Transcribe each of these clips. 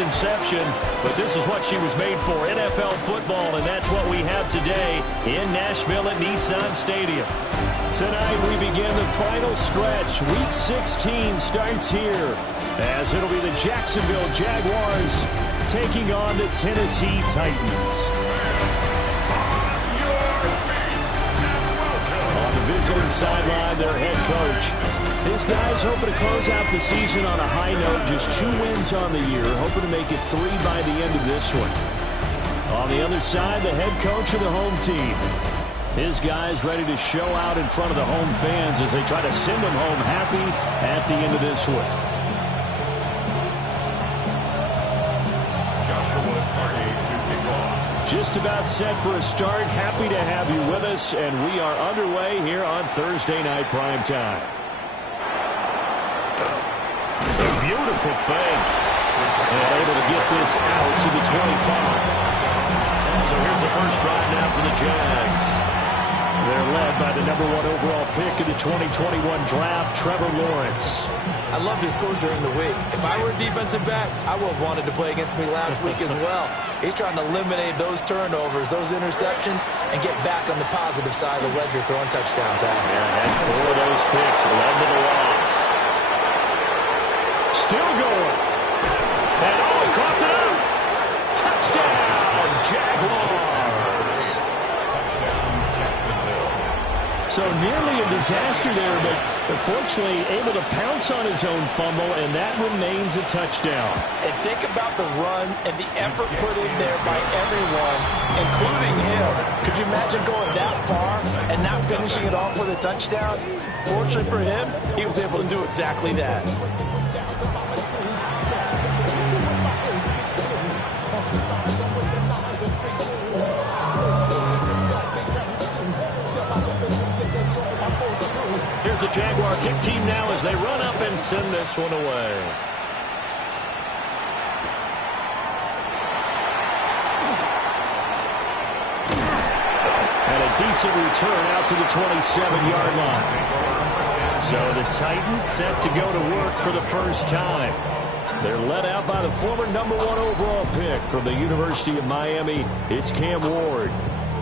Inception, but this is what she was made for, NFL football, and that's what we have today in Nashville at Nissan Stadium. Tonight we begin the final stretch. Week 16 starts here as it'll be the Jacksonville Jaguars taking on the Tennessee Titans. On the visiting sideline, their head coach. His guys hoping to close out the season on a high note, just 2 wins on the year, hoping to make it 3 by the end of this one. On the other side, the head coach of the home team. His guys ready to show out in front of the home fans as they try to send them home happy at the end of this one. Just about set for a start. Happy to have you with us, and we are underway here on Thursday Night Primetime. Beautiful fake. And able to get this out to the 25. So here's the first drive now for the Jags. They're led by the #1 overall pick in the 2021 draft, Trevor Lawrence. I loved his quote during the week. If I were a defensive back, I would have wanted to play against me last week as well. He's trying to eliminate those turnovers, those interceptions, and get back on the positive side of the ledger throwing touchdown passes. Yeah, and 4 of those picks led to the loss. Still going. And he caught it out. Touchdown, Jaguars. Touchdown, Jacksonville. So nearly a disaster there, but fortunately able to pounce on his own fumble, and that remains a touchdown. And think about the run and the effort put in there by everyone, including him. Could you imagine going that far and not finishing it off with a touchdown? Fortunately for him, he was able to do exactly that. Here's the Jaguar kick team now as they run up and send this one away. And a decent return out to the 27-yard line. So the Titans set to go to work for the first time. They're led out by the former #1 overall pick from the University of Miami. It's Cam Ward.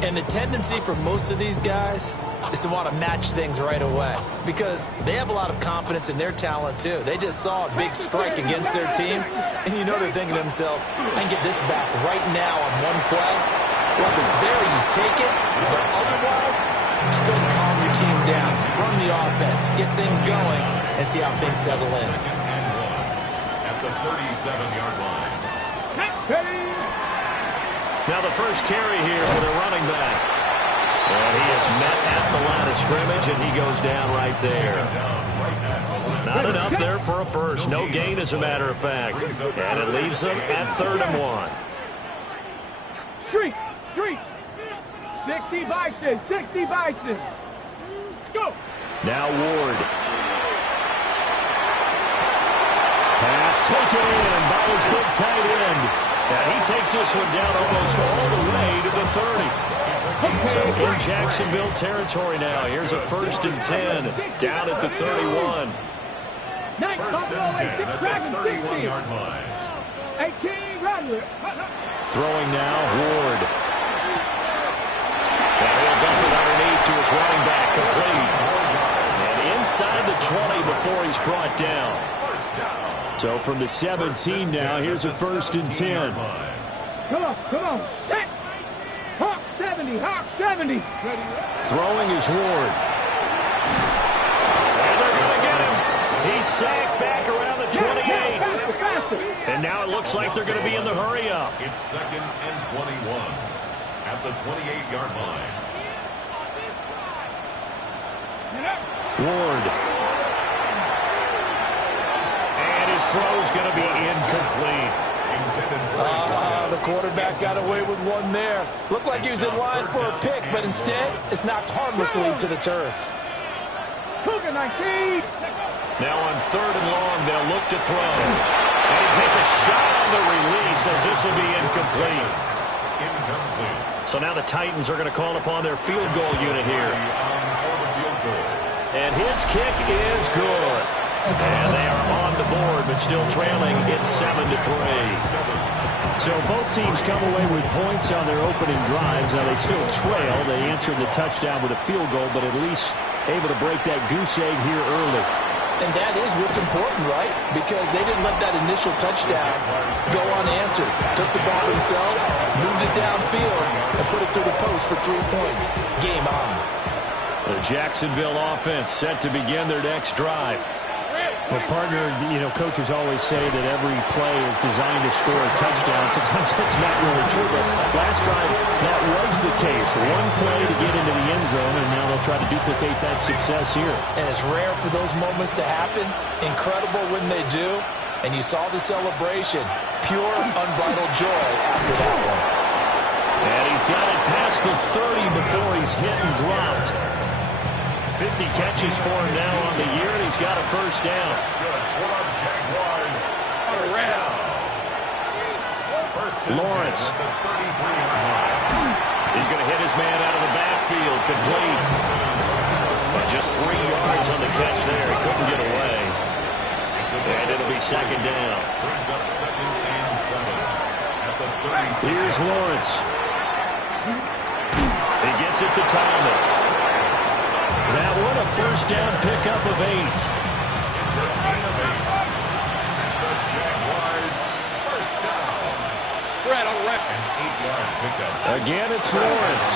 And the tendency for most of these guys is to want to match things right away because they have a lot of confidence in their talent too. They just saw a big strike against their team, and you know they're thinking to themselves, I can get this back right now on one play. Well, if it's there, you take it, but otherwise, just go and calm your team down, run the offense, get things going, and see how things settle in. At the 37-yard line. Now the first carry here for the running back. And he is met at the line of scrimmage, and he goes down right there. Not enough there for a first. No gain, as a matter of fact. And it leaves them at 3rd and 1. Street. 60 Bison. 60 Bison. Go. Now Ward. Pass taken in by his big tight end. And he takes this one down almost all the way to the 30. So in Jacksonville territory now. Here's a 1st and 10 down at the 31. First and 10 at the 31-yard line. 18, run. Throwing now, Ward. And he'll dump it underneath to his running back, complete. And inside the 20 before he's brought down. So from the 17 now, here's a 1st and 10. Come on. Hawk 70. Throwing is Ward. And they're going to get him. He's sacked back around the 28. Faster. And now it looks like they're going to be in the hurry up. It's 2nd and 21 at the 28-yard line. Ward. And his throw's going to be incomplete. The quarterback got away with one there. Looked like he was in line for a pick, but instead it's knocked harmlessly to the turf. Cougar 19. Now on 3rd and long, they'll look to throw. And he takes a shot on the release as this will be incomplete. So now the Titans are going to call upon their field goal unit here. And his kick is good. And they are on the board, but still trailing. It's 7-3. So both teams come away with points on their opening drives. Now they still trail. They answered the touchdown with a field goal, but at least able to break that goose egg here early. And that is what's important, right? Because they didn't let that initial touchdown go unanswered. Took the ball themselves, moved it downfield, and put it through the post for 3 points. Game on. The Jacksonville offense set to begin their next drive. Well, partner, coaches always say that every play is designed to score a touchdown. Sometimes that's not really true, but last drive, that was the case. One play to get into the end zone, and now they'll try to duplicate that success here. And it's rare for those moments to happen. Incredible when they do. And you saw the celebration. Pure, unbridled joy after that one. And he's got it past the 30 before he's hit and dropped. 50 catches for him now on the year, and he's got a first down. Lawrence. He's going to hit his man out of the backfield. Complete. But just 3 yards on the catch there. He couldn't get away. And it'll be second down. Here's Lawrence. He gets it to Thomas. That one a first down pickup of 8. It's a gain of 8. The Jaguars first down. Fred on the right. An 8-yard pickup. Again, it's Lawrence.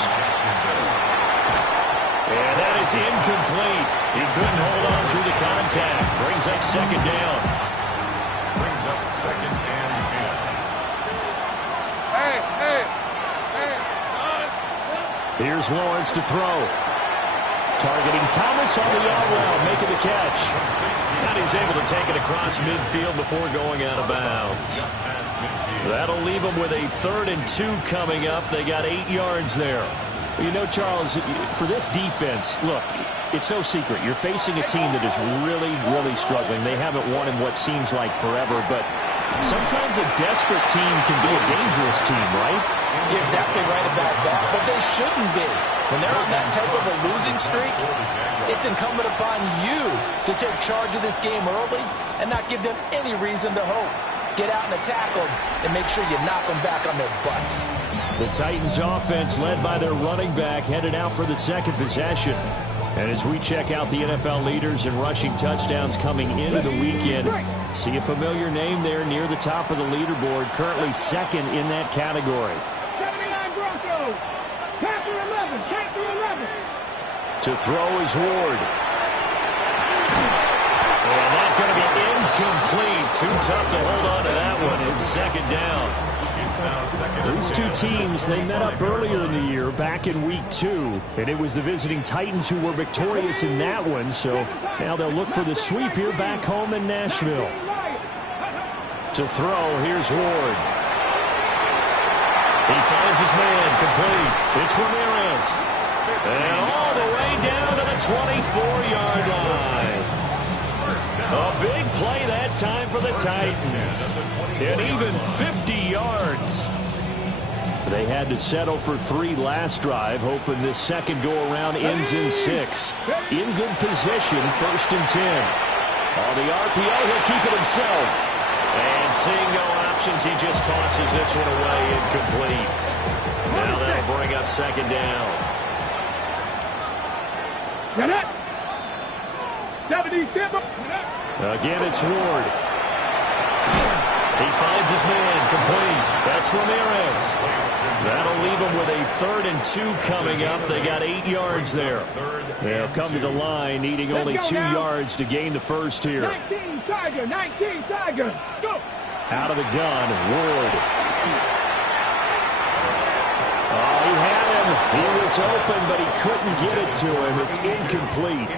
And that is incomplete. He couldn't hold on through the contact. Brings up second down. Brings up second and 10. Here's Lawrence to throw. Targeting Thomas on the out route, making the catch. And he's able to take it across midfield before going out of bounds. That'll leave them with a 3rd and 2 coming up. They got 8 yards there. Charles, for this defense, look, it's no secret. You're facing a team that is really, really struggling. They haven't won in what seems like forever, but sometimes a desperate team can be a dangerous team, right? You're exactly right about that, but they shouldn't be. When they're on that type of a losing streak, it's incumbent upon you to take charge of this game early and not give them any reason to hope. Get out and attack them and make sure you knock them back on their butts. The Titans offense led by their running back headed out for the second possession. And as we check out the NFL leaders in rushing touchdowns coming into the weekend, see a familiar name there near the top of the leaderboard, currently second in that category. 79 Broncos. Chapter 11. Chapter 11. To throw is Ward. And that's going to be incomplete. Too tough to hold on to that one. It's second down. These two teams, they met up earlier in the year, back in week 2, and it was the visiting Titans who were victorious in that one, so now they'll look for the sweep here back home in Nashville. To throw, here's Ward. He finds his man, complete. It's Ramirez. And all the way down to the 24-yard line. A big play that time for the Titans. And even 50 yards. They had to settle for 3 last drive, hoping this second go-around ends in 6. In good position, 1st and 10. On the RPO, he'll keep it himself. And seeing no options, he just tosses this one away incomplete. Now that'll bring up second down. Get it. 77. Again, it's Ward. He finds his man, complete. That's Ramirez. That'll leave him with a 3rd and 2 coming up. They got 8 yards there. They'll come to the line, needing only 2 yards to gain the first here. 19 Tiger. 19 Tiger. Go. Out of the gun, Ward. Oh, he had him. He was open, but he couldn't get it to him. It's incomplete.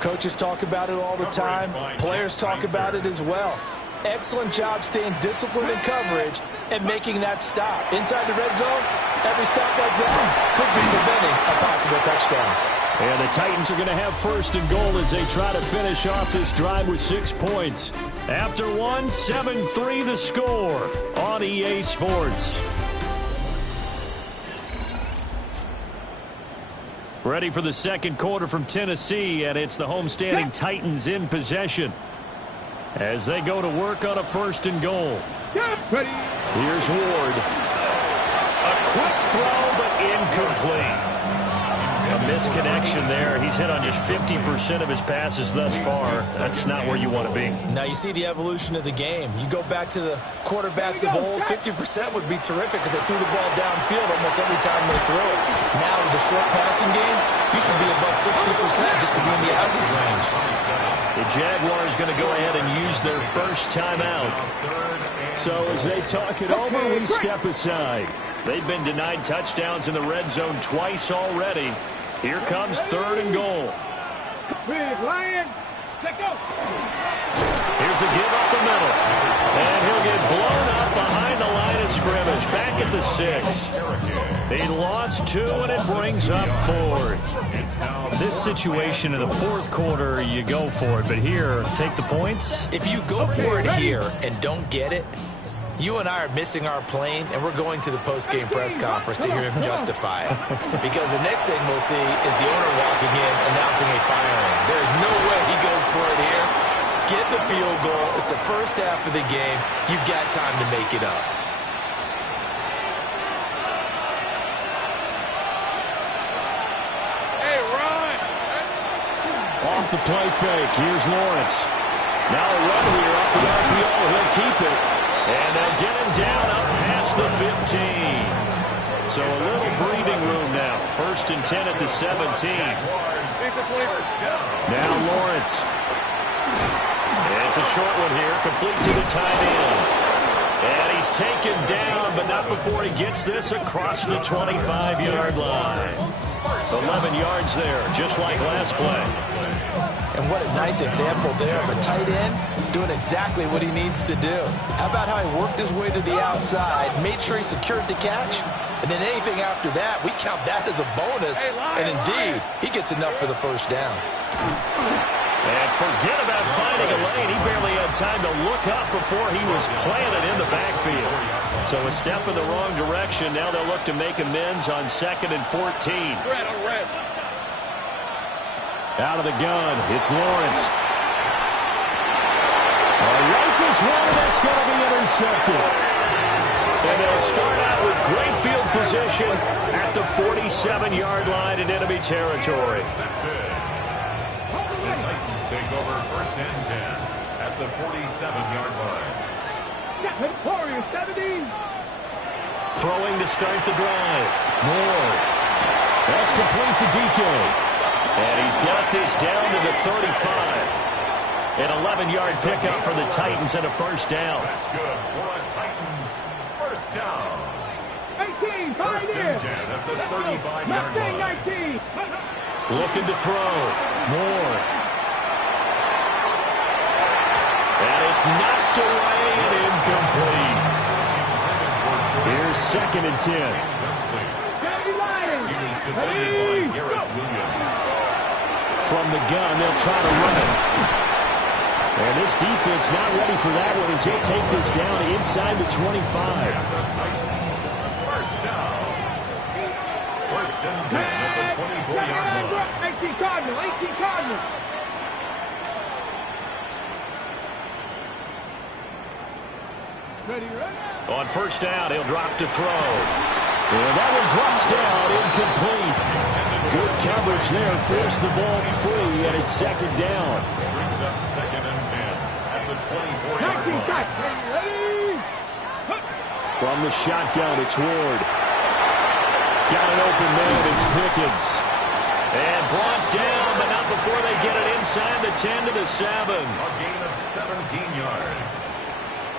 Coaches talk about it all the time. Players talk about it as well. Excellent job staying disciplined in coverage and making that stop. Inside the red zone, every stop like that could be preventing a possible touchdown. And the Titans are going to have 1st and goal as they try to finish off this drive with 6 points. After one, 7-3 the score on EA Sports. Ready for the second quarter from Tennessee, and it's the homestanding Titans in possession as they go to work on a 1st and goal. Here's Ward. A quick throw, but incomplete. A misconnection there. He's hit on just 50% of his passes thus far. That's not where you want to be. Now you see the evolution of the game. You go back to the quarterbacks of old, 50% would be terrific because they threw the ball downfield almost every time they threw it. Now with the short passing game, you should be above 60% just to be in the average range. The Jaguars going to go ahead and use their first timeout. So as they talk it over, we step aside. They've been denied touchdowns in the red zone twice already. Here comes 3rd and goal. Lion, let go. Here's a give up the middle. And he'll get blown up behind the line of scrimmage. Back at the 6. He lost 2, and it brings up 4th. This situation in the 4th quarter, you go for it. But here, take the points. If you go for it here and don't get it, you and I are missing our plane, and we're going to the post-game press conference to hear him justify it. Because the next thing we'll see is the owner walking in, announcing a firing. There's no way he goes for it here. Get the field goal. It's the first half of the game. You've got time to make it up. Hey, run. Off the play fake. Here's Lawrence. Now a run here off the RPO. He'll keep it. And they'll get him down up past the 15. So a little breathing room now. 1st and 10 at the 17. Now Lawrence. It's a short one here. Complete to the tight end. And he's taken down, but not before he gets this across the 25-yard line. 11 yards there, just like last play. And what a nice example there of a tight end doing exactly what he needs to do. How about how he worked his way to the outside, made sure he secured the catch, and then anything after that, we count that as a bonus. And indeed, he gets enough for the first down. And forget about finding a lane. He barely had time to look up before he was planted in the backfield. So a step in the wrong direction. Now they'll look to make amends on 2nd and 14. Out of the gun, it's Lawrence. Rifles one, that's going to be intercepted. And they'll start out with great field position at the 47-yard line in enemy territory. The Titans take over 1st and 10 at the 47-yard line. Warrior 70. Throwing to start the drive. Moore. That's complete to DK. And he's got this down to the 35. An 11-yard pickup for the Titans and a first down. That's good for a Titans first down. 19, 1st and 10 at the 35-yard line. 19. Looking to throw. Moore. And it's knocked away and incomplete. Here's 2nd and 10. From the gun, they'll try to run it. And this defense not ready for that one as he'll take this down inside the 25. First down. 1st and 10 at the 24-yard line. 18 Cardinal, 18 Cardinal. On first down, he'll drop to throw. And that one drops down, incomplete. Good coverage there, forced the ball free, and it's 2nd down. Brings up 2nd and 10 at the 24-yard line. From the shotgun, it's Ward. Got an open man, it's Pickens. And brought down, but not before they get it inside the 10 to the 7. A gain of 17 yards.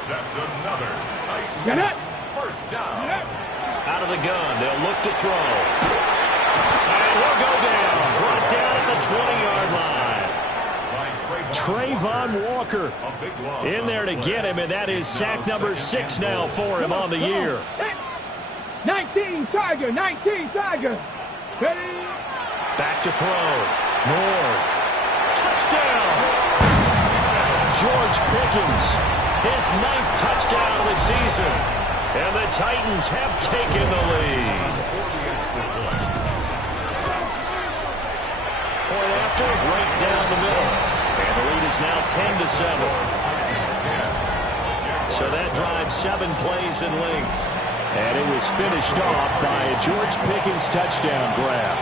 That's another Titans first down. Out of the gun, they'll look to throw. And he'll go down. Brought down at the 20-yard line. Trayvon Walker in there to get him, and that is sack number 6 now for him on the year. 19 Tiger, 19 Tiger. Ready? Back to throw. Moore. Touchdown. George Pickens. His 9th touchdown of the season. And the Titans have taken the lead. point after, right down the middle. And the lead is now 10-7. So that drive 7 plays in length. And it was finished off by a George Pickens touchdown grab.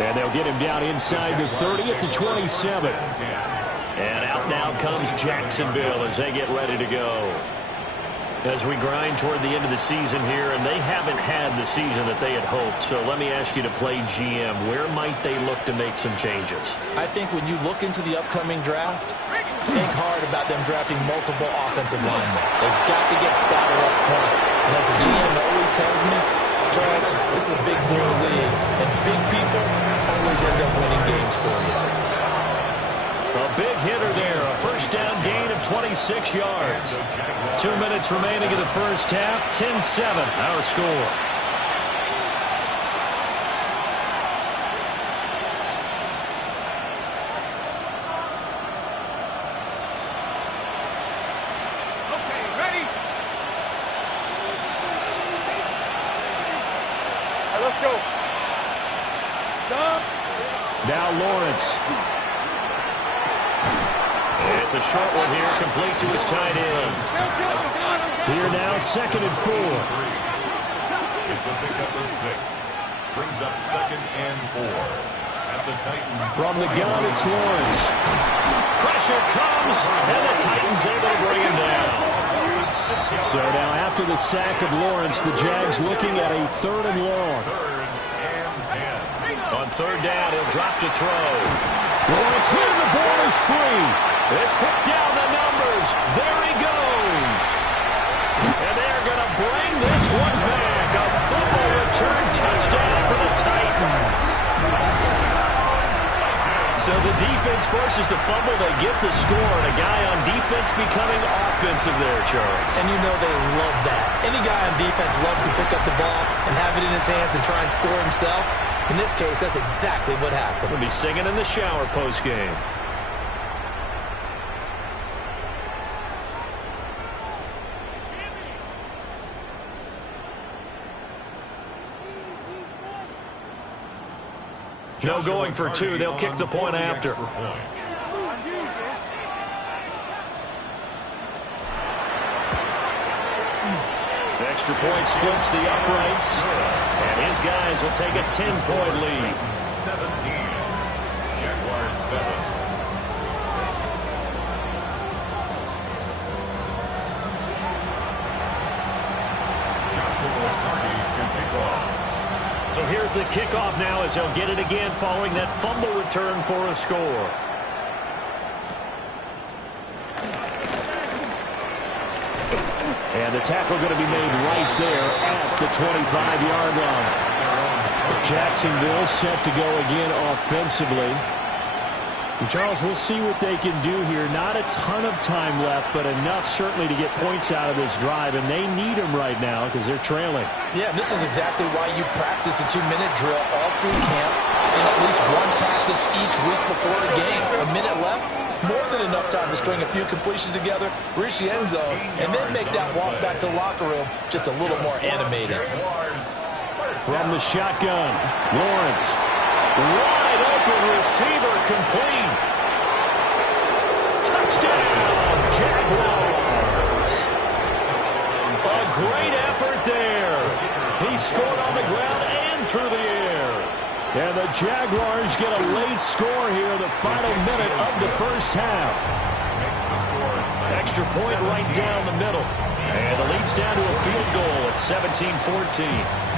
And they'll get him down inside the 30 at the 27. And out now comes Jacksonville as they get ready to go. As we grind toward the end of the season here, and they haven't had the season that they had hoped. So let me ask you to play GM. Where might they look to make some changes? I think when you look into the upcoming draft, think hard about them drafting multiple offensive linemen. They've got to get scouted up front. And as a GM always tells me, Charles, this is a big boy league, and big people always end up winning games for you. A big hitter there, a first down gain of 26 yards. 2 minutes remaining in the first half, 10-7, our score. Okay, ready? All right, let's go. Stop. Now Lawrence. It's a short one here, complete to his tight end. Here now, 2nd and 4. It's a pickup of 6. Brings up 2nd and 4. At the Titans. From the gun, it's Lawrence. Pressure comes, and the Titans able to bring him down. So now after the sack of Lawrence, the Jags looking at a 3rd and long. 3rd and 10. On 3rd down, he'll drop to throw. Lawrence here, the ball is free. It's put down the numbers. There he goes. And they're going to bring this one back. A fumble return touchdown for the Titans. So the defense forces the fumble. They get the score. And a guy on defense becoming offensive there, Charles. And you know they love that. Any guy on defense loves to pick up the ball and have it in his hands and try and score himself. In this case, that's exactly what happened. We'll be singing in the shower post-game. No going for 2. They'll kick the point after. Extra point splits the uprights. And his guys will take a 10-point lead. 17. Jaguars 7. So here's the kickoff now as they'll get it again following that fumble return for a score. And the tackle going to be made right there at the 25-yard line. Jacksonville set to go again offensively. And Charles, we'll see what they can do here. Not a ton of time left, but enough certainly to get points out of this drive, and they need them right now because they're trailing. Yeah, this is exactly why you practice a 2-minute drill all through camp and at least one practice each week before a game. A minute left, more than enough time to string a few completions together, reach the end zone, and then make that walk back to the locker room just a little more animated. From the shotgun, Lawrence. Wide open receiver complete. Touchdown, Jaguars. A great effort there. He scored on the ground and through the air. And the Jaguars get a late score here, the final minute of the first half. Extra point right down the middle. And the lead's down to a field goal at 17-14.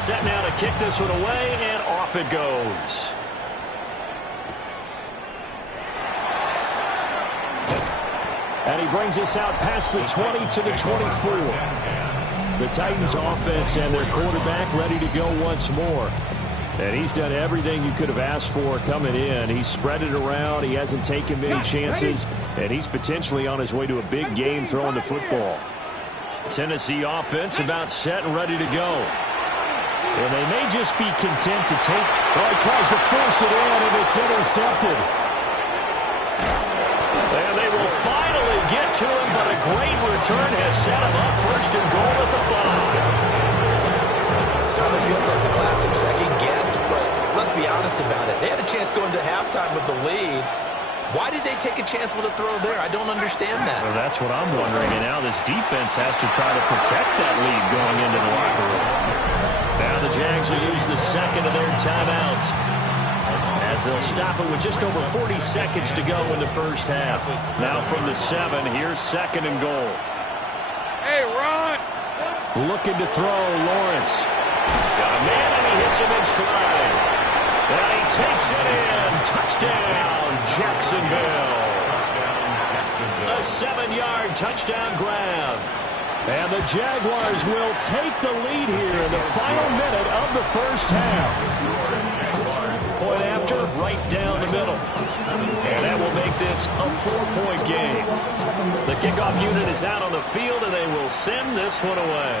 Set now to kick this one away, and off it goes. And he brings us out past the 20 to the 24. The Titans offense and their quarterback ready to go once more. And he's done everything you could have asked for coming in. He's spread it around. He hasn't taken many chances. And he's potentially on his way to a big game throwing the football. Tennessee offense about set and ready to go. And they may just be content to take. Well, he tries to force it in, and it's intercepted. And they will finally get to him, but a great return has set him up first and goal at the 5. Certainly feels like the classic second guess, but let's be honest about it. They had a chance going to halftime with the lead. Why did they take a chance with a throw there? I don't understand that. Well, that's what I'm wondering, and now this defense has to try to protect that lead going into the locker room. Now the Jags will use the second of their timeouts as they'll stop it with just over 40 seconds to go in the first half. Now from the 7, here's second and goal. Hey, Ron. Looking to throw, Lawrence. Got a man, and he hits him in stride. And he takes it in. Touchdown, Jacksonville. A 7-yard touchdown grab. And the Jaguars will take the lead here in the final minute of the first half. Point after, right down the middle. And that will make this a 4-point game. The kickoff unit is out on the field, and they will send this one away.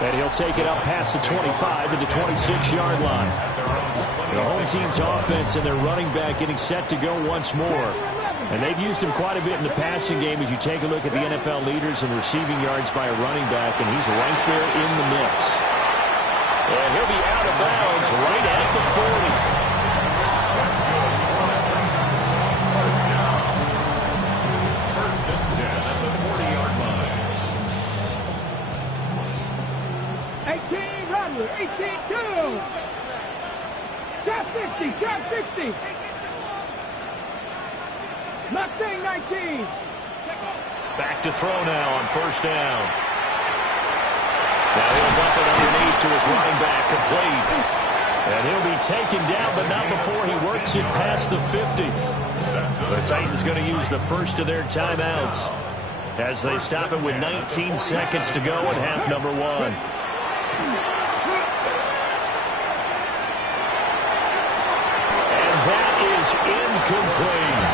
And he'll take it up past the 25 to the 26-yard line. The home team's offense and their running back getting set to go once more. And they've used him quite a bit in the passing game as you take a look at the NFL leaders in receiving yards by a running back, and he's right there in the mix. And he'll be out of bounds right at the 40. First and 10 at the 40-yard line. 18, Rodler. 18, 2. Shot 60, shot 60. Mustang 19. Back to throw now on first down. Now he'll dump it underneath to his running back, complete. And he'll be taken down, but not before he works it past the 50. The Titans going to use the first of their timeouts as they stop it with 19 seconds to go in half number 1. Incomplete.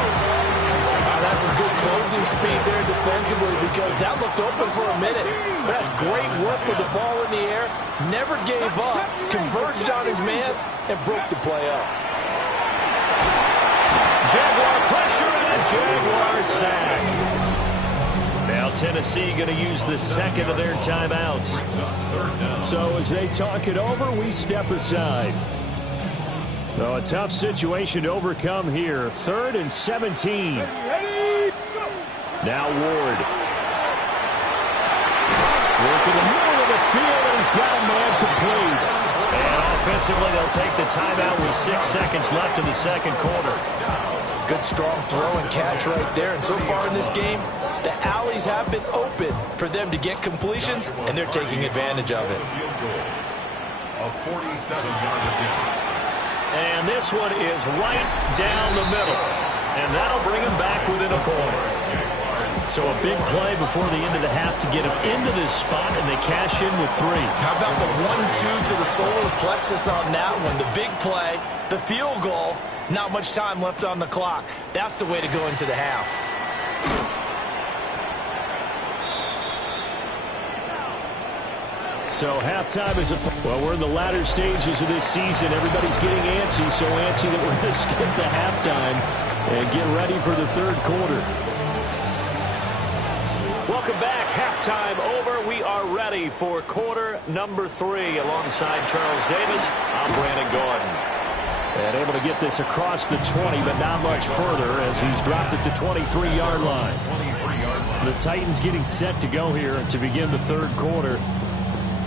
That's some good closing speed there defensively because that looked open for a minute. That's great work with the ball in the air. Never gave up. Converged on his man and broke the play up. Jaguar pressure and a Jaguar sack. Now Tennessee going to use the second of their timeouts. So as they talk it over, we step aside. So a tough situation to overcome here. 3rd and 17. Now Ward. Working the middle of the field, and he's got a man complete. And offensively, they'll take the timeout with 6 seconds left in the second quarter. Good strong throw and catch right there. And so far in this game, the alleys have been open for them to get completions, and they're taking advantage of it. Field goal. A 47-yard attempt. And this one is right down the middle. And that'll bring him back within a point. So a big play before the end of the half to get him into this spot, and they cash in with 3. How about the 1-2 to the solar plexus on that one? The big play, the field goal, not much time left on the clock. That's the way to go into the half. So halftime is well, we're in the latter stages of this season. Everybody's getting antsy, so antsy that we're going to skip the halftime and get ready for the third quarter. Welcome back. Halftime over. We are ready for quarter number 3. Alongside Charles Davis, I'm Brandon Gordon. And able to get this across the 20, but not much further as he's dropped it to 23-yard line. The Titans getting set to go here to begin the third quarter.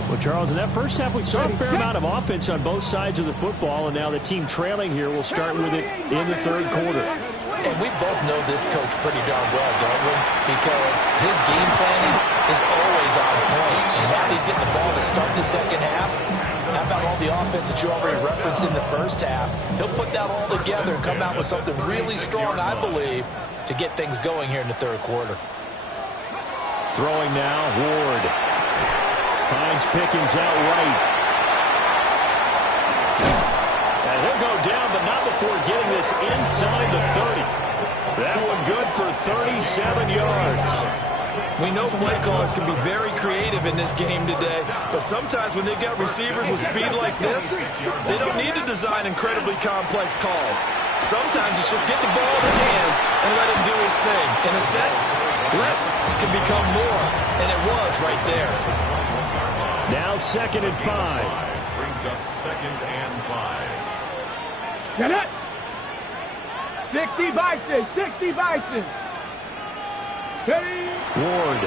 Well, Charles, in that first half, we saw a fair amount of offense on both sides of the football, and now the team trailing here will start with it in the third quarter. And we both know this coach pretty darn well, don't we? Because his game planning is always on point. And now he's getting the ball to start the second half. How about all the offense that you already referenced in the first half? He'll put that all together and come out with something really strong, I believe, to get things going here in the third quarter. Throwing now, Ward. Finds Pickens out right. And he'll go down, but not before getting this inside the 30. That one good for 37 yards. We know play callers can be very creative in this game today, but sometimes when they've got receivers with speed like this, they don't need to design incredibly complex calls. Sometimes it's just get the ball in his hands and let him do his thing. In a sense, less can become more, and it was right there. Now 2nd and 5. Brings up 2nd and 5. Get it. 60 Bison, 60 Bison. Steady. Ward.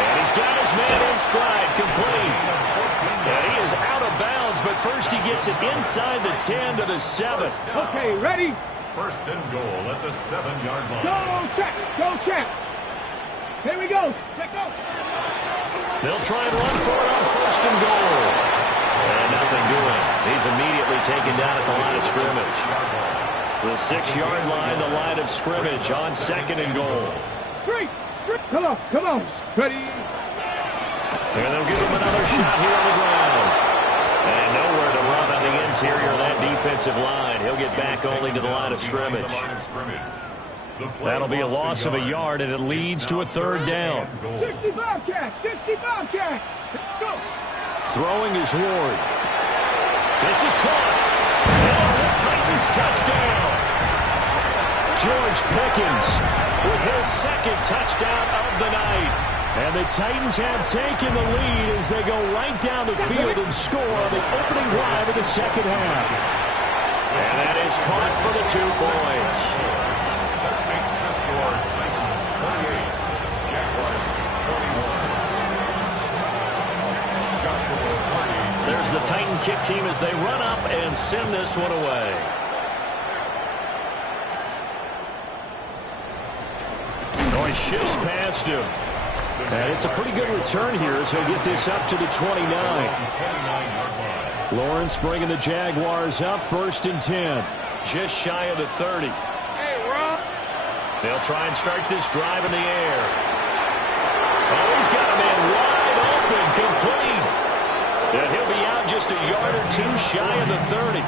And he's got his man in stride, complete. And he is out of bounds, but first he gets it inside the 10 to the 7. Okay, ready? 1st and goal at the 7-yard line. Go check, go check. Here we go. Check go. They'll try and run for it on 1st and goal. And nothing doing. He's immediately taken down at the line of scrimmage. The 6-yard line, the line of scrimmage on 2nd and goal. Three. Come on, come on. Ready. And they'll give him another shot here on the ground. And nowhere to run on the interior of that defensive line. He'll get back only to the line of scrimmage. That'll be a loss of a yard, and it leads to a 3rd down. 65 catch, 65 catch. Go. Throwing is Ward. This is caught. And it's a Titans touchdown. George Pickens with his 2nd touchdown of the night. And the Titans have taken the lead as they go right down the field and score on the opening drive of the 2nd half. And that is caught for the 2 points. That makes the score Titans 28, Jaguars 41. Joshua Hardy. There's the Titan kick team as they run up and send this one away. Oh, he shifts past him. And it's a pretty good return here as he'll get this up to the 29. Lawrence bringing the Jaguars up 1st and 10. Just shy of the 30. Hey, Rob. They'll try and start this drive in the air. Oh, he's got a man wide open, complete. And he'll be out just a yard or 2 shy of the 30.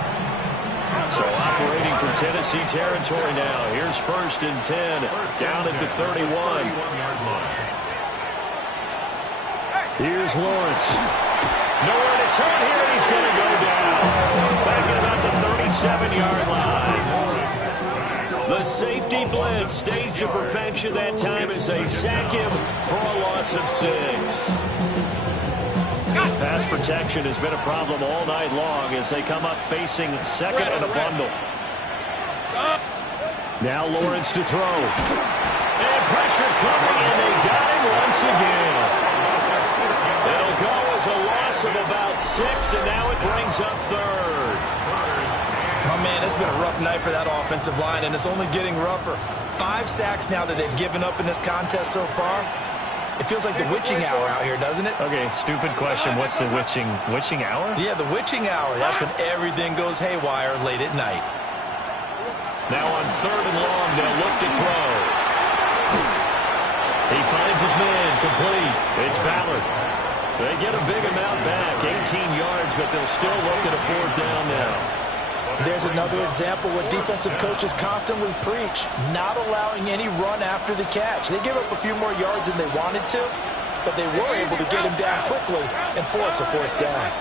So operating from Tennessee territory now. Here's 1st and 10 down at the 31. Here's Lawrence. Nowhere to turn here, and he's going to go down. Back at about the 37-yard line. The safety blitz staged to perfection that time as they sack him for a loss of 6. Pass protection has been a problem all night long as they come up facing 2nd and a bundle. Now Lawrence to throw. And pressure coming, and they got him once again. It'll go as a loss of about 6, and now it brings up 3rd. Oh, man, it's been a rough night for that offensive line, and it's only getting rougher. 5 sacks now that they've given up in this contest so far. It feels like the witching hour out here, doesn't it? Okay, stupid question. What's the witching hour? Yeah, the witching hour. That's when everything goes haywire late at night. Now on 3rd and long, they'll look to throw. He finds his man, complete. It's Ballard. They get a big amount back, 18 yards, but they'll still look at a 4th down now. There's another example where defensive coaches constantly preach, not allowing any run after the catch. They give up a few more yards than they wanted to, but they were able to get him down quickly and force a 4th down.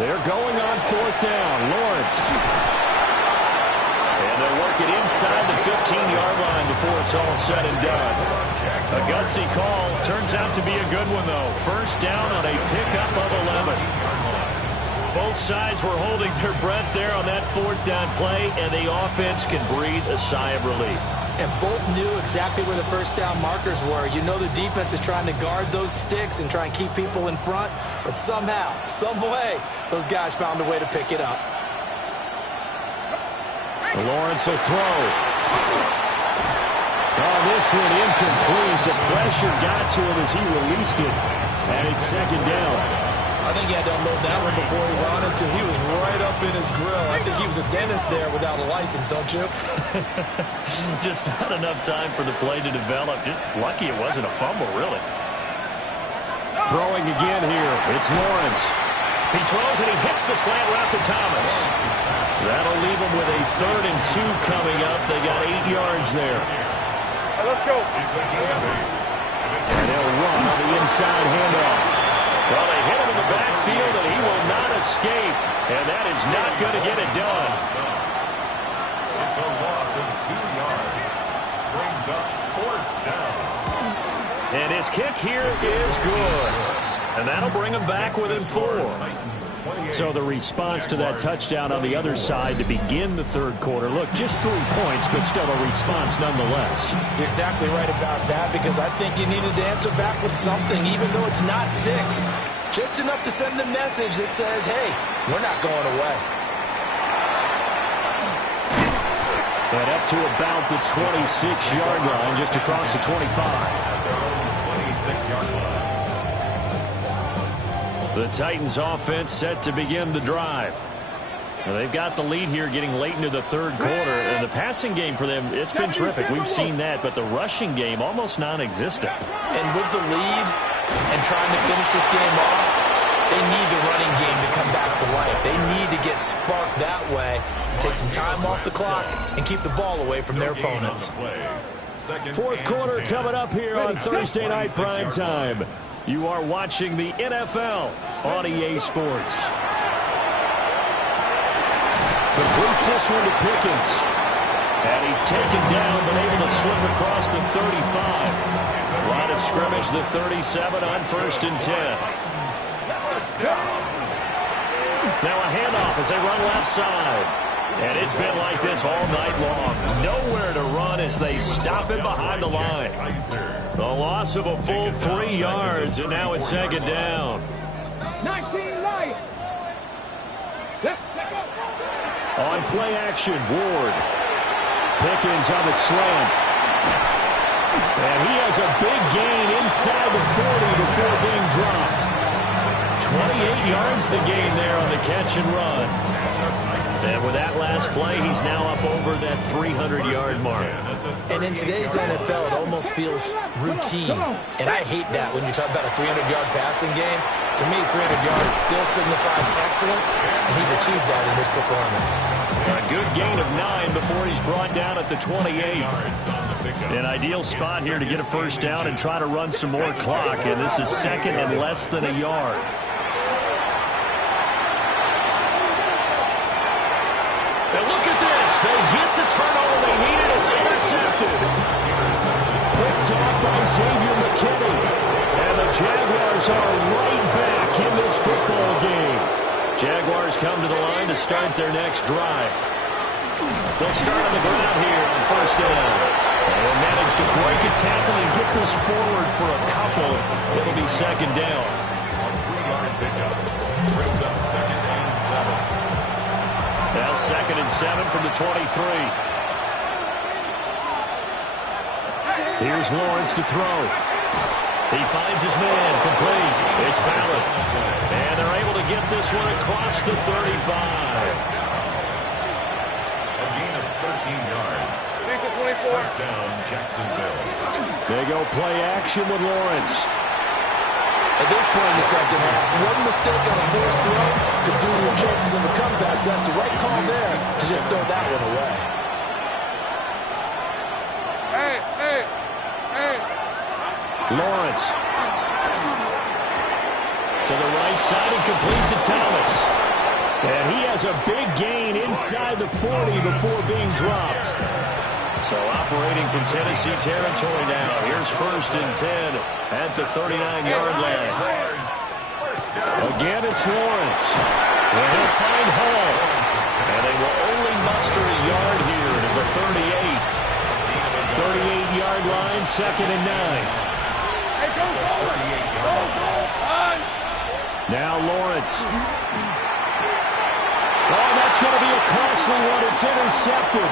They're going on 4th down. Lawrence. And they'll work it inside the 15-yard line before it's all said and done. A gutsy call. Turns out to be a good one, though. 1st down on a pickup of 11. Both sides were holding their breath there on that 4th down play, and the offense can breathe a sigh of relief. And both knew exactly where the 1st down markers were. You know the defense is trying to guard those sticks and try and keep people in front, but somehow, some way, those guys found a way to pick it up. Lawrence will throw. Oh, this one incomplete. The pressure got to him as he released it. And it's 2nd down. I think he had to unload that one before he wanted to. He was right up in his grill. I think he was a dentist there without a license, don't you? Just not enough time for the play to develop. Just lucky it wasn't a fumble, really. Throwing again here. It's Lawrence. He throws and he hits the slant route to Thomas. That'll leave them with a 3rd and 2 coming up. They got 8 yards there. Let's go. And they'll run on the inside handoff. Well, they hit him in the backfield, and he will not escape. And that is not going to get it done. It's a loss of 2 yards. Brings up 4th down. And his kick here is good. And that'll bring him back within 4. So the response to that touchdown on the other side to begin the 3rd quarter. Look, just 3 points, but still a response nonetheless. You're exactly right about that, because I think you needed to answer back with something, even though it's not 6. Just enough to send the message that says, hey, we're not going away. And up to about the 26-yard line, just across the 25. 26-yard line. The Titans offense set to begin the drive. Well, they've got the lead here getting late into the 3rd quarter. And the passing game for them, it's been terrific. We've seen that, but the rushing game almost non-existent. And with the lead and trying to finish this game off, they need the running game to come back to life. They need to get sparked that way, take some time off the clock, and keep the ball away from their opponents. 4th quarter coming up here on Thursday Night Prime Time. You are watching the NFL on EA Sports. Completes this one to Pickens. And he's taken down, but able to slip across the 35. Line of scrimmage, the 37 on 1st and 10. Now a handoff as they run left side. And it's been like this all night long. Nowhere to run as they stop him behind the line. The loss of a full 3 yards, and now it's 2nd down. 19 Lions. Let's go. On play action, Ward. Pickens on the slant. And he has a big gain inside the 40 before being dropped. 28 yards the gain there on the catch and run. And with that last play, he's now up over that 300-yard mark. And in today's NFL, it almost feels routine. And I hate that when you talk about a 300-yard passing game. To me, 300 yards still signifies excellence, and he's achieved that in this performance. A good gain of 9 before he's brought down at the 28. An ideal spot here to get a 1st down and try to run some more clock. And this is 2nd and less than a yard. And look at this. They get the turnover they needed. It's intercepted. Picked off by Xavier McKinney. And the Jaguars are right back in this football game. Jaguars come to the line to start their next drive. They'll start on the ground here on 1st down. They'll manage to break a tackle and get this forward for a couple. It'll be 2nd down. A 3-yard pickup. Brings up 2nd and 7. Now 2nd and 7 from the 23. Here's Lawrence to throw. He finds his man, complete. It's Ballard. And they're able to get this one across the 35. A gain of 13 yards. 24. 1st down, Jacksonville. They go play action with Lawrence. At this point in the 2nd half, one mistake on a forced throw could do your chances of a comeback. So that's the right call there to just throw that one away. Hey. Lawrence. To the right side and complete to Thomas. And he has a big gain inside the 40 before being dropped. So operating from Tennessee territory now. Here's 1st and 10 at the 39-yard line. Again, it's Lawrence. And he'll find Hall. And they will only muster a yard here to the 38. 38-yard line, 2nd and 9. Hey, go. Now Lawrence. Oh, that's going to be a costly one. It's intercepted.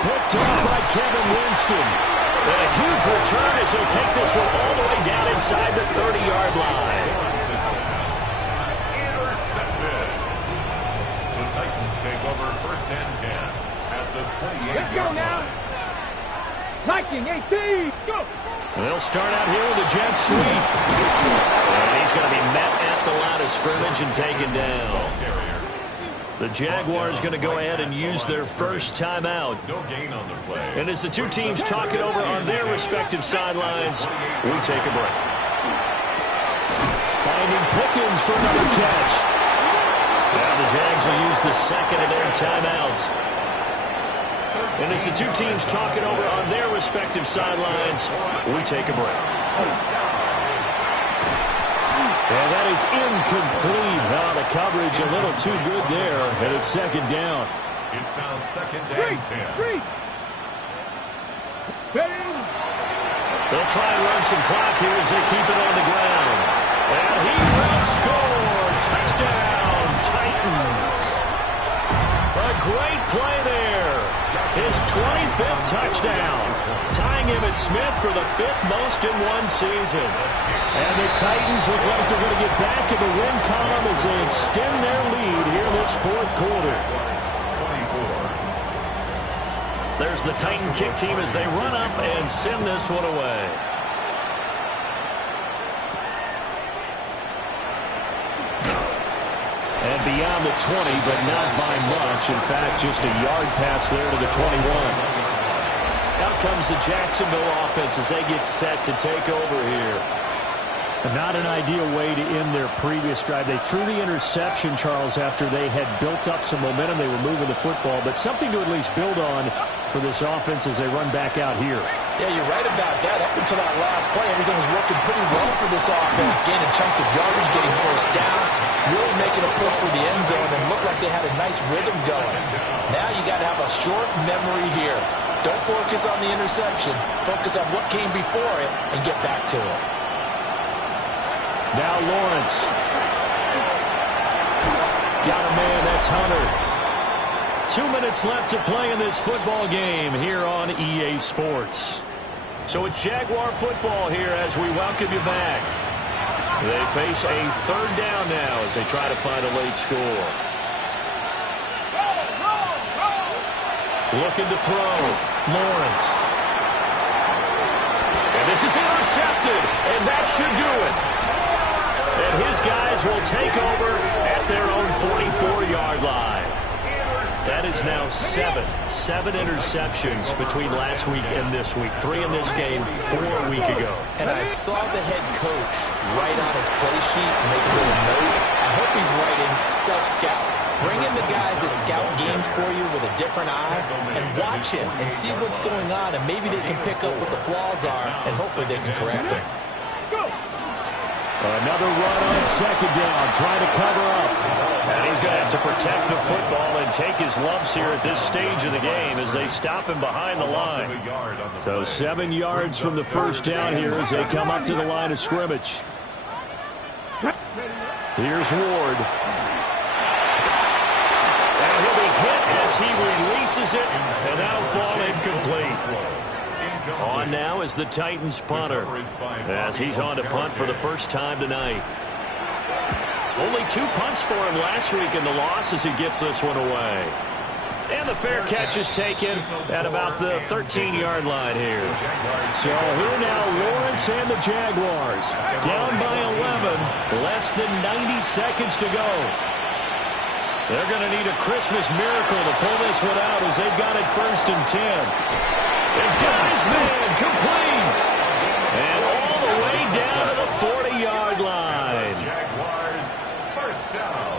Picked off by Kevin Winston. And a huge return as he'll take this one all the way down inside the 30-yard line. Intercepted. The Titans take over 1st and 10 at the 28-yard line. Liking 18. Go. They'll start out here with a jet sweep. And he's going to be met at the line of scrimmage and taken down. The Jaguars going to go ahead and use their first timeout. No gain on the play. And as the two teams talk it over on their respective sidelines, we take a break. Finding Pickens for another catch. Now the Jags will use the second of their timeouts. And as the two teams talk it over on their respective sidelines, we take a break. And that is incomplete. Now the coverage a little too good there, and it's second down. It's now second and 10. They'll try and run some clock here as they keep it on the ground. And he will score. Touchdown, Titans. A great play there. His 25th touchdown, tying Emmitt Smith for the 5th most in one season. And the Titans look like they're going to get back in the win column as they extend their lead here in this fourth quarter. There's the Titan kick team as they run up and send this one away. And beyond the 20, but not by much. In fact, just a yard pass there to the 21. Out comes the Jacksonville offense as they get set to take over here. Not an ideal way to end their previous drive. They threw the interception, Charles, after they had built up some momentum. They were moving the football, but something to at least build on for this offense as they run back out here. Yeah, you're right about that. Up until that last play, everything was working pretty well for this offense. Gaining chunks of yardage, getting first down, really making a push for the end zone, and looked like they had a nice rhythm going. Now you got to have a short memory here. Don't focus on the interception. Focus on what came before it and get back to it. Now Lawrence. Got a man, that's Hunter. 2 minutes left to play in this football game here on EA Sports. So it's Jaguar football here as we welcome you back. They face a third down now as they try to find a late score. Looking to throw. Lawrence. And this is intercepted, and that should do it. And his guys will take over at their own 44-yard line. That is now seven interceptions between last week and this week. 3 in this game, 4 a week ago. And I saw the head coach write on his play sheet and make a little note. I hope he's writing self-scout. Bring in the guys that scout games for you with a different eye and watch him and see what's going on, and maybe they can pick up what the flaws are, and hopefully they can correct it. Another run on second down, trying to cover up. And he's going to have to protect the football and take his lumps here at this stage of the game as they stop him behind the line. So 7 yards from the first down here as they come up to the line of scrimmage. Here's Ward. And he'll be hit as he releases it, and that'll fall incomplete. On now is the Titans punter as he's on to punt for the first time tonight. Only 2 punts for him last week in the loss as he gets this one away. And the fair catch is taken at about the 13-yard line here. So here now Lawrence and the Jaguars down by 11, less than 90 seconds to go. They're going to need a Christmas miracle to pull this one out as they've got it 1st and 10. And got his man complete. And all the way down to the 40-yard line. Jaguars first down.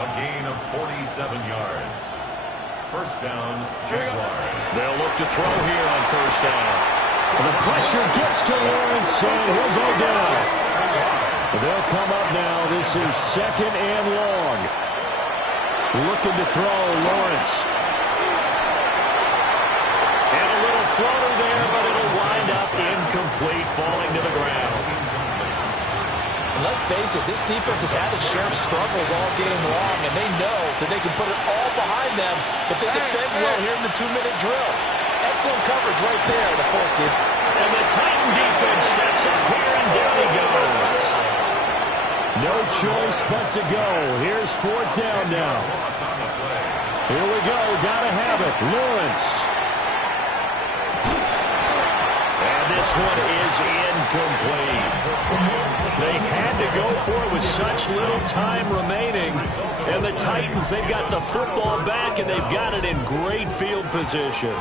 A gain of 47 yards. First down, Jaguars. They'll look to throw here on first down. The pressure gets to Lawrence, and he'll go down. They'll come up now. This is 2nd and long. Looking to throw, Lawrence. Floater there, but it'll wind up incomplete, falling to the ground. And let's face it, this defense has had its share of struggles all game long, and they know that they can put it all behind them if they defend well here in the 2-minute drill. Excellent coverage right there, the full seat. And the Titan defense steps up here, and down he goes. No choice but to go. Here's 4th down now. Here we go, gotta have it. Lawrence. This one is incomplete. They had to go for it with such little time remaining. And the Titans, they've got the football back, and they've got it in great field position.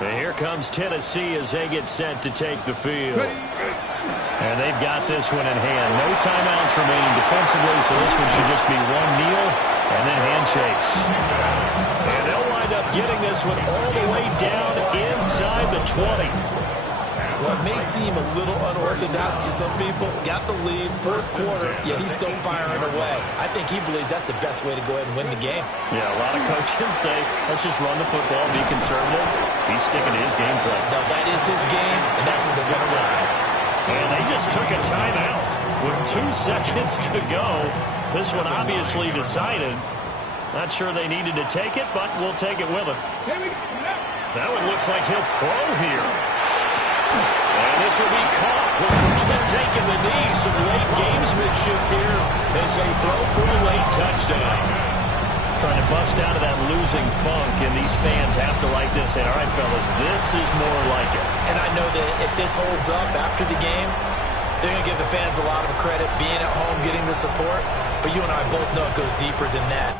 And here comes Tennessee as they get set to take the field. And they've got this one in hand. No timeouts remaining defensively, so this one should just be one kneel and then handshakes. And they'll wind up getting this one all the way down inside the 20. What may seem a little unorthodox to some people, got the lead, first quarter, yet he's still firing away. I think he believes that's the best way to go ahead and win the game. Yeah, a lot of coaches say, let's just run the football, be conservative. He's sticking to his game plan. No, that is his game, and that's what they're going to ride. And they just took a timeout with 2 seconds to go. This one obviously decided. Not sure they needed to take it, but we'll take it with them. That one looks like he'll throw here. And this will be caught. We'll forget taking the knee. Some late gamesmanship here as they throw for a late touchdown. Trying to bust out of that losing funk, and these fans have to like this. And all right, fellas, this is more like it. And I know that if this holds up after the game, they're going to give the fans a lot of credit, being at home, getting the support. But you and I both know it goes deeper than that.